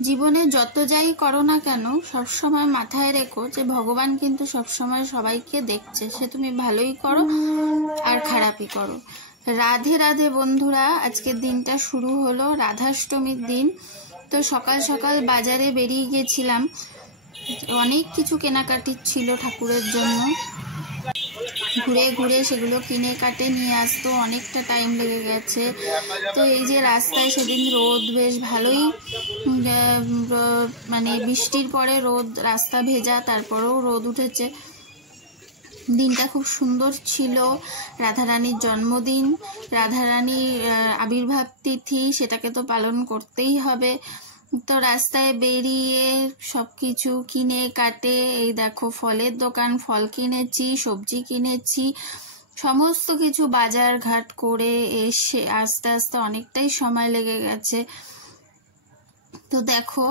জীবনে যত যাই করো না কেন সবসময় মাথায় রেখো যে ভগবান কিন্তু সবসময় সবাইকে দেখছে, সে তুমি ভালোই করো আর খারাপই করো। রাধে রাধে বন্ধুরা, আজকের দিনটা শুরু হলো রাধাষ্টমীর দিন। তো সকাল সকাল বাজারে বেরিয়ে গেছিলাম, অনেক কিছু কেনাকাটি ছিল ঠাকুরের জন্য। ঘুরে ঘুরে সেগুলো কিনে কাটে নিয়ে আসতো, অনেকটা টাইম লেগে গেছে। তো এই যে রাস্তায় সেদিন রোদ বেশ ভালোই, মানে বৃষ্টির পরে রোদ, রাস্তা ভেজা, তারপরেও রোদ উঠেছে। দিনটা খুব সুন্দর ছিল। রাধারানীর জন্মদিন, রাধারানীর আবির্ভাব তিথি, সেটাকে তো পালন করতেই হবে। তো রাস্তায় বেরিয়ে সব কিছু কিনে কাটে, এই দেখো ফলের দোকান, ফল কিনেছি, সবজি কিনেছি, সমস্ত কিছু বাজার ঘাট করে এসে আস্তে আস্তে অনেকটাই সময় লেগে গেছে। তো দেখো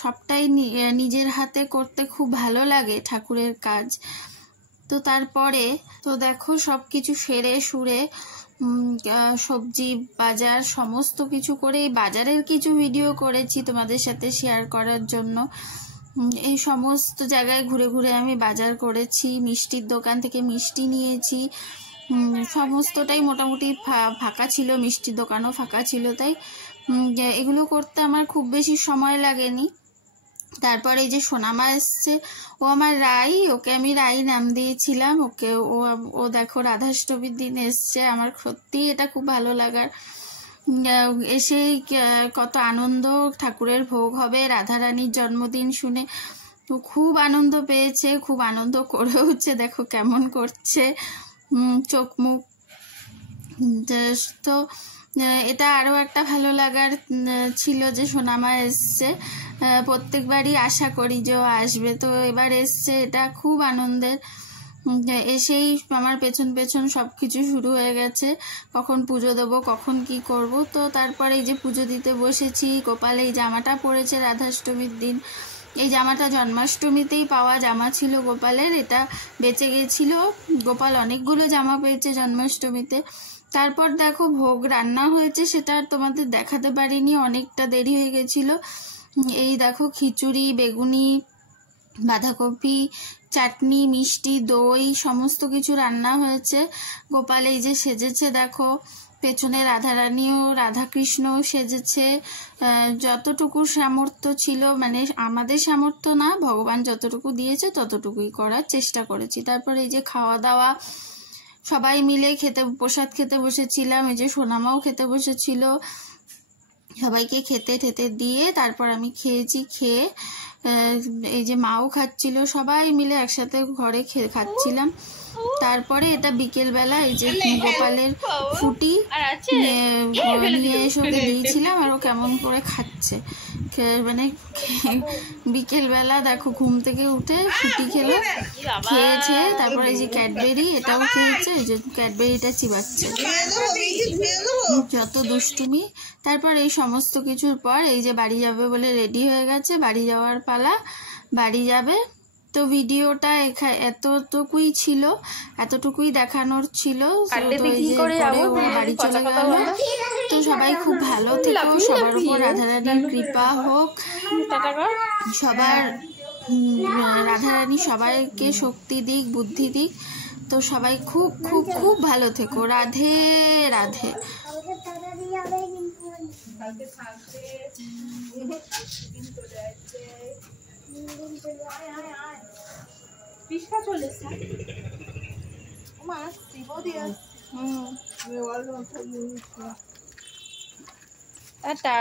সবটাই নিজের হাতে করতে খুব ভালো লাগে ঠাকুরের কাজ। তো তারপরে তো দেখো সব কিছু সেরে সুরে সবজি বাজার সমস্ত কিছু করে এই বাজারের কিছু ভিডিও করেছি তোমাদের সাথে শেয়ার করার জন্য। এই সমস্ত জায়গায় ঘুরে ঘুরে আমি বাজার করেছি, মিষ্টির দোকান থেকে মিষ্টি নিয়েছি, সমস্তটাই মোটামুটি ফাঁকা ছিল, মিষ্টির দোকানও ফাঁকা ছিল, তাই এগুলো করতে আমার খুব বেশি সময় লাগেনি। তারপরে এই যে সোনামা এসছে, ও আমার রাই, ওকে আমি রাই নাম দিয়েছিলাম। ওকে ও দেখো রাধাষ্টমীর দিন এসছে, আমার সত্যি এটা খুব ভালো লাগার। এসেই কত আনন্দ, ঠাকুরের ভোগ হবে, রাধারানীর জন্মদিন শুনে তো খুব আনন্দ পেয়েছে, খুব আনন্দ করেওছে, দেখো কেমন করছে চোখ মুখ। তো এটা আরও একটা ভালো লাগার ছিল যে সোনামা এসছে, প্রত্যেকবারই আশা করি যে ও আসবে, তো এবার এসছে, এটা খুব আনন্দের। এসেই আমার পেছন পেছন সব কিছু শুরু হয়ে গেছে, কখন পুজো দেবো, কখন কি করব। তো তারপরে এই যে পুজো দিতে বসেছি। গোপাল এই জামাটা পরেছে রাধাষ্টমীর দিন, এই জামাটা জন্মাষ্টমীতেই পাওয়া জামা ছিল গোপালের, এটা বেঁচে গেছিল। গোপাল অনেকগুলো জামা পেয়েছে জন্মাষ্টমীতে। তারপর দেখো ভোগ রান্না হয়েছে, সেটা তোমাদের দেখাতে পারিনি, অনেকটা দেরি হয়ে গেছিল। এই দেখো খিচুড়ি, বেগুনি, বাঁধাকপি, চাটনি, মিষ্টি, দই, সমস্ত কিছু রান্না হয়েছে। গোপাল এই যে সেজেছে দেখো, পেছনে রাধারানীও রাধাকৃষ্ণও সেজেছে। যতটুকু সামর্থ্য ছিল, মানে আমাদের সামর্থ্য না, ভগবান যতটুকু দিয়েছে ততটুকুই করার চেষ্টা করেছি। তারপর এই যে খাওয়া দাওয়া, সবাই মিলে প্রসাদ খেতে বসেছিলাম। এই যে সোনামাও খেতে বসেছিল, সবাইকে খেতে ঠেতে দিয়ে তারপর আমি খেয়েছি। খেয়ে এই যে মাও খাচ্ছিল, সবাই মিলে একসাথে ঘরে খাচ্ছিলাম। তারপরে এটা বিকেলবেলা এই যে গোপালের ফুটি নিয়ে এসে ওকে দিয়েছিলাম, আর ও কেমন করে খাচ্ছে, মানে বিকেলবেলা দেখো ঘুম থেকে উঠে ফুটি খেলো, খেয়েছে। তারপরে এই যে ক্যাডবেরি, এটাও খেয়েছে, এই যে ক্যাডবেরিটা চিবাচ্ছে, যত দুষ্টুমি। তারপর এই সমস্ত কিছুর পর এই যে বাড়ি যাবে বলে রেডি হয়ে গেছে, বাড়ি যাওয়ার পালা, বাড়ি যাবে। তো ভিডিওটা এতটুকুই ছিল, এতটুকুই দেখানোর ছিল। তো এই যে পরে ও বাড়ি চলে গেল। তো সবাই খুব ভালো থেকো, সবার উপর রাধারানীর কৃপা হোক, সবার রাধারানী সবাইকে শক্তি দিক, বুদ্ধি দিক। তো সবাই খুব খুব খুব ভালো থেকো। রাধে রাধে। টাটা।